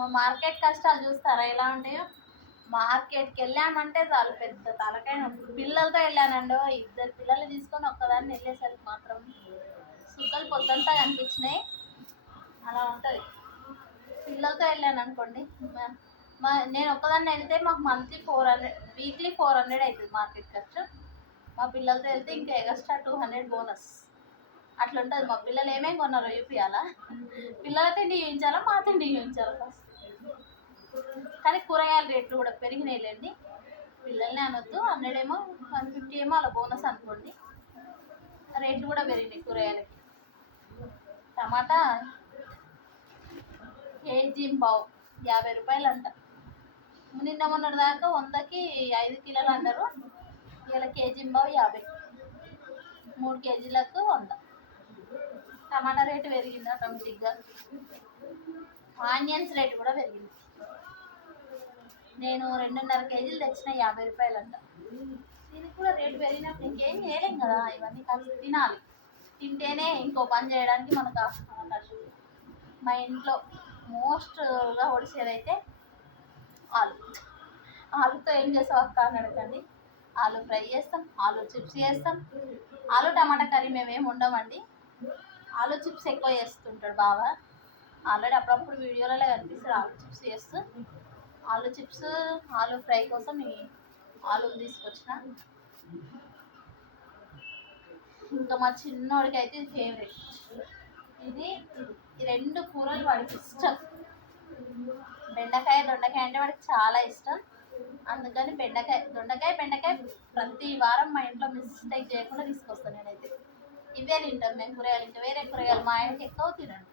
మా మార్కెట్ కష్టాలు చూస్తారా? ఎలా ఉంటాయో? మార్కెట్కి వెళ్ళామంటే చాలు పెద్ద తలకైన పిల్లలతో వెళ్ళానండి? ఇద్దరు పిల్లలు తీసుకొని ఒక్కదాన్ని వెళ్ళేసరికి మాత్రం సుక్కలు పొద్దంతా కనిపించినాయి. అలా ఉంటుంది. పిల్లలతో వెళ్ళాను అనుకోండి. మా- మా నేను ఒక్కదాన్ని వెళ్తే మాకు monthly four hundred weekly four hundred అవుతుంది మార్కెట్ ఖర్చు. మా పిల్లలతో వెళ్తే ఇంకా ఎక్స్ట్రా టూ హండ్రెడ్ బోనస్. అట్లా ఉంటుంది మా పిల్లలు ఏమేమి కొన్నారో చూపించాలా పిల్లల తిండి చూపించాలా? మా తిండి చూపించాలా? ఫస్ట్ కానీ కూరగాయల రేట్లు కూడా పెరిగినాయిలేండి. పిల్లల్ని అనొద్దు హండ్రెడ్ ఏమో వన్ ఫిఫ్టీ ఏమో అలా బోనస్ అనుకోండి. రేట్లు కూడా పెరిగినాయి కూరగాయలకి. టమాటా కేజీ బావు యాభై రూపాయలు అంట నిన్న మొన్నటి దాకా వందకి ఐదు కిలోలు అన్నారు. ఇలా కేజీ బావు యాభై. మూడు కేజీలకు వంద. టమాటా రేటు పెరిగింది ఆటోమేటిక్గా. ఆనియన్స్ రేటు కూడా పెరిగింది. నేను రెండున్నర కేజీలు తెచ్చిన యాభై రూపాయలు అంట దీనికి కూడా రేటు పెరిగినప్పుడు ఇంకేం చేయలేం కదా ఇవన్నీ కలిసి తినాలి. తింటేనే ఇంకో పని చేయడానికి మనకు ఖర్చు మా ఇంట్లో మోస్ట్గా ఒడిసేదైతే ఆలు. ఆలుతో ఏం చేస్తావు అక్క అని అడగండి. ఆలు ఫ్రై చేస్తాం ఆలు చిప్స్ చేస్తాం. ఆలు టమాటా కర్రీ మేమేం ఉండమండి ఆలు చిప్స్ ఎక్కువ చేస్తుంటాడు బాగా ఆల్రెడీ అప్పుడప్పుడు వీడియోలలో కనిపిస్తారు ఆలు చిప్స్ చేస్తూ. ఆలు చిప్స్ ఆలు ఫ్రై కోసం ఈ ఆలులు తీసుకొచ్చిన. ఇంకా మా చిన్నోడికి అయితే ఇది ఫేవరెట్ ఇది ఈ రెండు కూరలు వాడికి ఇష్టం. బెండకాయ దొండకాయ అంటే వాడికి చాలా ఇష్టం. అందుకని బెండకాయ దొండకాయ బెండకాయ ప్రతి వారం మా ఇంట్లో మిస్టేక్ చేయకుండా తీసుకొస్తాను నేనైతే. ఇవే తింటాం మేము కూరగాయలు ఇంకా వేరే కూరగాయలు మా ఆయనకి ఎక్కువ తినండి.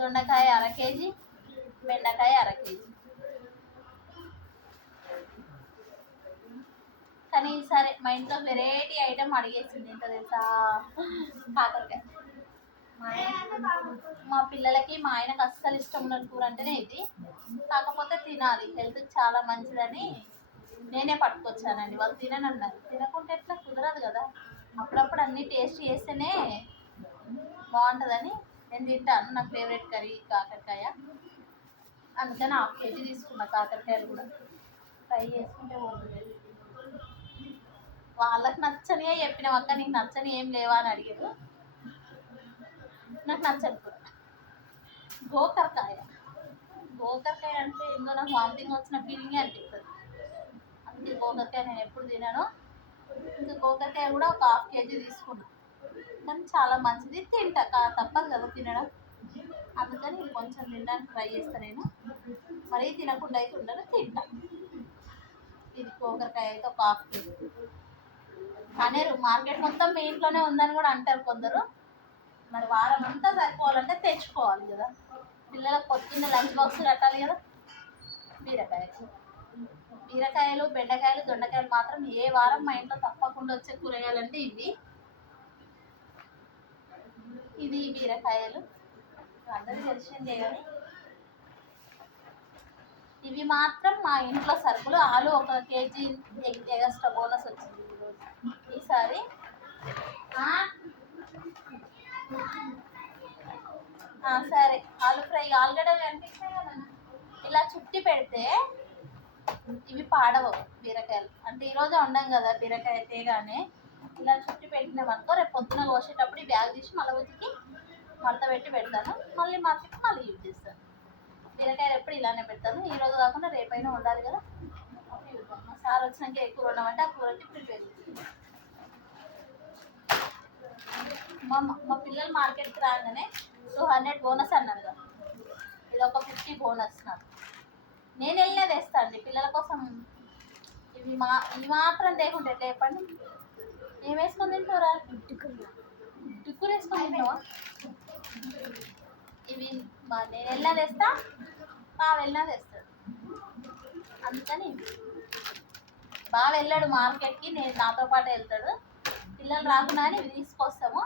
దొండకాయ అర కేజీ బెండకాయ అర కేజీ. కానీ సరే మా ఇంట్లో వెరైటీ ఐటమ్ అడిగేసింది ఏంటో తెలుసా? కాకరకాయ. మా పిల్లలకి మా ఆయనకు అస్సలు ఇష్టం ఉన్న కూర అంటేనే ఇది. కాకపోతే తినాలి. హెల్త్కి చాలా మంచిదని నేనే పట్టుకొచ్చానండి. వాళ్ళు తిననన్నారు. తినకుంటే ఎట్లా? కుదరదు కదా. అప్పుడప్పుడు అన్ని టేస్ట్ చేస్తేనే బాగుంటుందని నేను తింటాను. నా ఫేవరెట్ కర్రీ కాకరకాయ. అందుకని హాఫ్ కేజీ తీసుకున్నా కాకరకాయలు కూడా. ఫ్రై చేసుకుంటే బాగుంటుంది. వాళ్ళకి నచ్చని చెప్పిన అక్క నీకు నచ్చని ఏం లేవా? అని అడిగారు. నాకు నచ్చదు కూడా. గోకరకాయ. గోకరకాయ అంటే ఎందుకో నాకు వామిటింగ్ వచ్చిన ఫీలింగే అనిపిస్తుంది. అందుకే గోకరకాయ నేను ఎప్పుడు తినాను. ఇంకా గోకరకాయ కూడా ఒక హాఫ్ కేజీ తీసుకున్నాను కానీ చాలా మంచిది. తింటా. కా- తప్పదు కదా తినడం. అందుకని ఇది కొంచెం తినడానికి ట్రై చేస్తాను నేను. మరీ తినకుండా అయితే ఉండను తింటా. ఇది కోకరకాయ అయితే ఒక హాఫ్ కేజీ. అనేరు మార్కెట్ మొత్తం మీ ఇంట్లోనే ఉందని కూడా అంటారు కొందరు. మరి వారం అంతా సరిపోవాలంటే తెచ్చుకోవాలి కదా. పిల్లలకు పొద్దున్న లంచ్ బాక్స్ కట్టాలి కదా. బీరకాయ బీరకాయలు బెండకాయలు దొండకాయలు మాత్రం ఏ వారం మా ఇంట్లో తప్పకుండా వచ్చే కూరగాయలు అంటే ఇవి ఇది బీరకాయలు. అందరికీ తెలిసిందే కానీ ఇవి మాత్రం మా ఇంట్లో సరుకులు. ఆలు ఒక కేజీ ఎగస్ట్రా బోనస్ వచ్చింది ఈసారి. సరే. ఆలు ఫ్రై ఆలుగడ్డ కనిపిస్తాయి కదా ఇలా చుట్టి పెడితే ఇవి పాడవు బీరకాయలు. అంటే ఈరోజు ఉండం కదా బీరకాయ తేగానే. ఇలా చుట్టి పెట్టినాం అనుకో రేపు పొద్దున కోసేటప్పుడు ఈ బ్యాగ్ తీసి మళ్ళీ ఉతికి మడత పెట్టి పెడతాను. మళ్ళీ మార్కెట్ మళ్ళీ యూజ్ చేస్తాను. బీరకాయలు ఎప్పుడు ఇలానే పెడతాను. ఈ రోజు కాకుండా రేపైనా ఉండాలి కదా. మా సార్ వచ్చినాక ఏ కూర ఉండమంటే ఆ కూరకి ప్రిపేర్ మా మా పిల్లలు మార్కెట్కి రాగానే టూ హండ్రెడ్ బోనస్ అన్నారు కదా. ఇది ఒక ఫిఫ్టీ బోనస్ నాకు. నేను వెళ్ళినా తెస్తా అండి. పిల్లల కోసం ఇవి మా ఇవి మాత్రం లేకుంటే ఎట్లా చెప్పండి? ఏం వేసుకొని తింటారా టిక్కులు వేసుకొని తింటావా ఇవి మా నేను వెళ్ళినా తెస్తా బాగా వెళ్ళినా తెస్తాడు అందుకని బాగా వెళ్ళాడు మార్కెట్కి నేను నాతో పాటు వెళ్తాడు. పిల్లలు రాకుండా అని ఇవి తీసుకొస్తాము.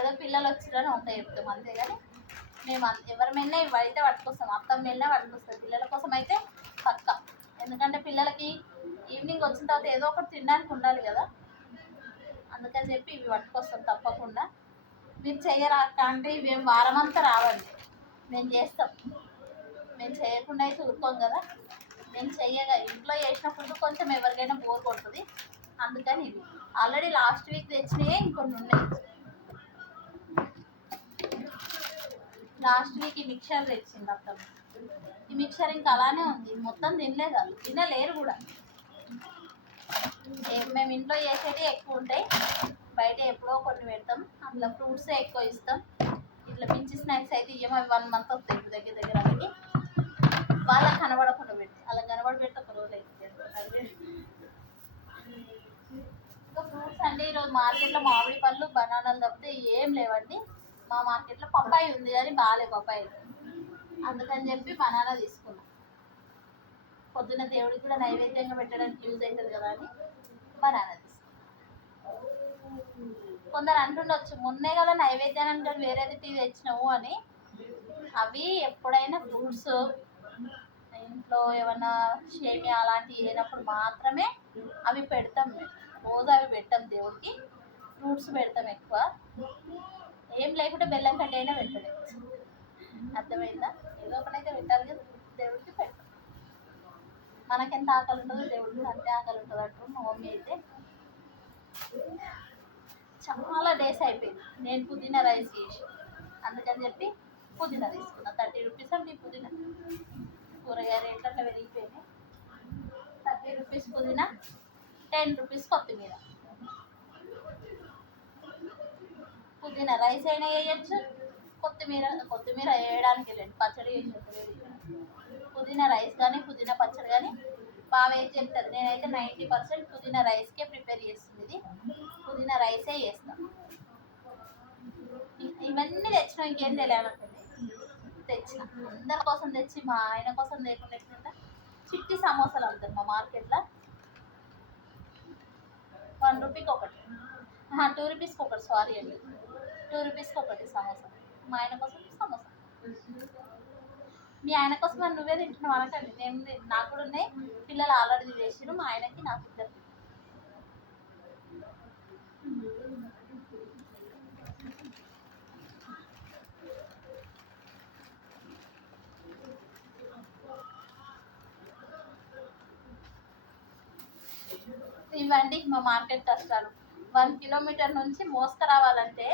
ఏదో పిల్లలు వచ్చిరని ఉంటాయి అంతే అంతేగాని మేము అంత- ఇవి అయితే పట్టుకొస్తాం. అత్తమ్మ వెళ్ళినా పట్టుకొస్తాం పిల్లల కోసం అయితే పక్క. ఎందుకంటే పిల్లలకి ఈవినింగ్ వచ్చిన తర్వాత ఏదో ఒకటి తినడానికి ఉండాలి కదా. అందుకని చెప్పి ఇవి పట్టుకొస్తాం తప్పకుండా. మీరు చెయ్యరా అక్క అంటే మేము వారం అంతా రావండి. మేము చేస్తాం. మేము చేయకుండా అయితే ఊరుకోం కదా. మేము చేయగా ఇంట్లో చేసినప్పుడు కొంచెం ఎవరికైనా బోర్ కొడుతుంది. అందుకని ఇవి ఆల్రెడీ లాస్ట్ వీక్ తెచ్చినాయే ఇంకొన్ని ఉన్నాయి. లాస్ట్ వీక్ ఈ మిక్చర్ తెచ్చింది అత్తమ్మ ఈ మిక్చర్ ఇంకా అలానే ఉంది. మొత్తం తినలే కాదు తినలేరు కూడా. మేము ఇంట్లో చేసేవి ఎక్కువ ఉంటాయి. బయట ఎప్పుడో కొన్ని పెడతాం. అందులో ఫ్రూట్స్ ఎక్కువ ఇస్తాం. ఇట్లా పిచ్చి స్నాక్స్ అయితే ఇయ్యం. అవి వన్ మంత్ వస్తాయి ఇప్పుడు దగ్గర దగ్గర వాళ్ళకి వాళ్ళకి కనబడకుండా పెట్టి. అలా కనబడి పెడితే ఒక రోజు అయితే ఇంకా ఫ్రూట్స్ అంటే ఈరోజు మార్కెట్లో మామిడి పళ్ళు బనానాలు తప్పితే ఏం లేవండి. మా మార్కెట్లో పప్పాయి ఉంది కానీ బాగాలే పప్పాయి అందుకని చెప్పి బనానా తీసుకున్నాం. పొద్దున్న దేవుడికి కూడా నైవేద్యంగా పెట్టడానికి యూజ్ అవుతుంది కదా అని బనానా కొందరు అంటుండొచ్చు మొన్నే కదా నైవేద్యం అంటే వేరేది టీ తెచ్చినావు అని. అవి ఎప్పుడైనా ఫ్రూట్స్ ఇంట్లో ఏమన్నా షేమియా అలాంటివి అయినప్పుడు మాత్రమే అవి పెడతాం రోజు అవి పెట్టాం దేవుడికి. ఫ్రూట్స్ పెడతాం ఎక్కువ. ఏం లేకుంటే బెల్లం కంటే అయినా పెట్టలేదు అర్థమైందా? ఏదో ఒకటైతే పెట్టాలి కదా దేవుడికి పెట్టాం మనకెంత ఆకలి ఉంటుందో దేవుడికి అంతే ఆకలి ఉంటుంది అంటారు మా మమ్మీ అయితే. చాలా డేస్ అయిపోయింది. నేను పుదీనా రైస్ చేసి అందుకని చెప్పి పుదీనా తీసుకున్నా. థర్టీ రూపీస్ అండి పుదీనా. కూరగాయ రేట్లు అట్లా పెరిగిపోయినాయి థర్టీ రూపీస్ పుదీనా టెన్ రూపీస్ కొత్తిమీర. పుదీనా రైస్ అయినా వేయచ్చు కొత్తిమీర కొత్తిమీర వేయడానికి లేదు. పచ్చడి వేసి పుదీనా రైస్ కానీ పుదీనా పచ్చడి కానీ బాగా చెప్తుంది చెప్తారు? నేనైతే నైంటీ పర్సెంట్ పుదీనా రైస్కే ప్రిపేర్ చేస్తుంది ఇది పుదీనా రైసే చేస్తాను ఇవన్నీ తెచ్చిన ఇంకేం తెలియాలంటుంది తెచ్చిన. అందరి కోసం తెచ్చి మా ఆయన కోసం లేకుండా ఎట్లుంటా? చిట్టి సమోసాలు అమ్ముతారు మా మార్కెట్లో. వన్ రూపీకి ఒకటి. టూ రూపీస్కి ఒకటి సారీ అండి. టూ రూపీస్కి ఒకటి సమోసా. మా ఆయన కోసం మీ ఆయన కోసం మరి నువ్వే తింటున్నావు అనకండి. నేను నాకు కూడా ఉన్నాయి. పిల్లలు ఆల్రెడీ చేసిరు మా ఆయనకి నాకు ఇద్దరు. ఇవ్వండి మా మార్కెట్ కష్టాలు. వన్ కిలోమీటర్ నుంచి మోసుకురావాలంటే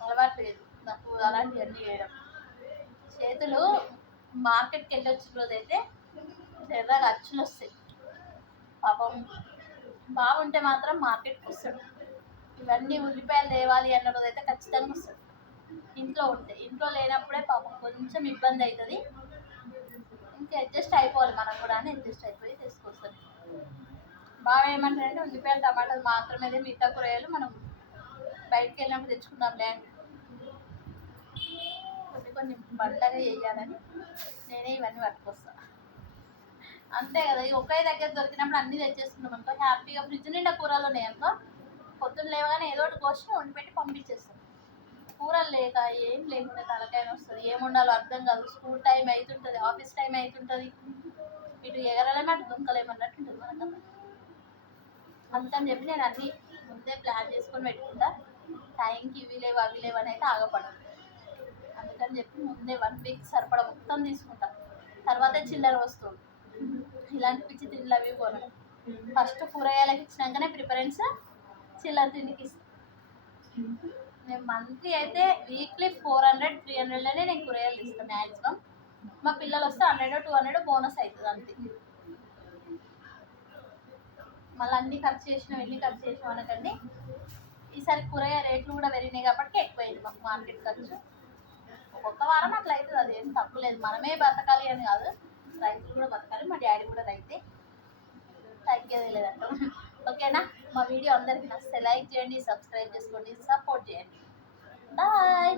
అలవాటు లేదు. నాకు అలాంటివన్నీ చేయడం. రైతులు మార్కెట్కి వెళ్ళొచ్చిన రోజైతే ఎర్రగా అచ్చులు వస్తాయి. పాపం బాగుంటే మాత్రం మార్కెట్కి వస్తాడు. ఇవన్నీ ఉల్లిపాయలు తేవాలి అన్న రోజైతే ఖచ్చితంగా వస్తాడు. ఇంట్లో ఉంటే ఇంట్లో లేనప్పుడే పాపం కొంచెం ఇబ్బంది అవుతుంది ఇంకా అడ్జస్ట్ అయిపోవాలి మనం కూడా అని అడ్జస్ట్ అయిపోయి తీసుకొస్తాం బాగా ఏమంటారంటే ఉల్లిపాయలు టమాటాలు మాత్రమే మిగతా కూరగాయలు మనం బయటకు వెళ్ళినప్పుడు తెచ్చుకుందాం లేండి కొన్ని బండగా వేయాలని నేనే ఇవన్నీ పట్టుకొస్తాను అంతే కదా ఈ ఒకే దగ్గర దొరికినప్పుడు అన్నీ తెచ్చేసుకున్నాం అనుకో హ్యాపీగా ఫ్రిడ్జ్ నిండా కూరలు ఉన్నాయి అనుకో పొద్దున్న లేవగానే ఏదో ఒకటి కోసి వండి పెట్టి పంపించేస్తాం. కూరలు లేక ఏం లేకుండా తలకాయ వస్తుంది ఏముండాలో అర్థం కాదు. స్కూల్ టైం అవుతుంటుంది ఆఫీస్ టైం అవుతుంటుంది ఇటు ఎగరలేము అటు దుంకలేమన్నట్టు ఉంటుంది మనకన్నా. అందుకని చెప్పి నేను అన్నీ ముందే ప్లాన్ చేసుకొని పెట్టుకుంటా. టైంకి ఇవి లేవు అవి లేవు అని అయితే ఆగపడదు అని చెప్పి ముందే వన్ వీక్ సరిపడా మొత్తం తీసుకుంటా. తర్వాత చిల్లర వస్తువులు ఇలాంటి పిచ్చి తిండ్లు అవి కొనడం ఫస్ట్ కూరగాయలకు ఇచ్చినాకనే ప్రిఫరెన్స్ చిల్లర తిండికి ఇస్తాను నేను మంత్లీ అయితే వీక్లీ ఫోర్ హండ్రెడ్ త్రీ హండ్రెడ్లోనే నేను కూరగాయలు ఇస్తాను మ్యాక్సిమం మా పిల్లలు వస్తే హండ్రెడ్ టూ హండ్రెడ్ బోనస్ అవుతుంది అంతే. మళ్ళీ అన్ని ఖర్చు చేసినాం ఎన్ని ఖర్చు చేసినాం అనకండి. ఈసారి కూరగాయ రేట్లు కూడా పెరిగినాయి కాబట్టి ఎక్కువైంది మాకు మార్కెట్ ఖర్చు. ఒక్క వారం అట్లా అవుతుంది. అది ఏం తప్పులేదు మనమే బతకాలి అని కాదు. రైతులు కూడా బతకాలి. మా డాడీ కూడా రైతే. తగ్గేది లేదంట. ఓకేనా? మా వీడియో అందరికీ నచ్చితే లైక్ చేయండి సబ్స్క్రైబ్ చేసుకోండి సపోర్ట్ చేయండి. బాయ్!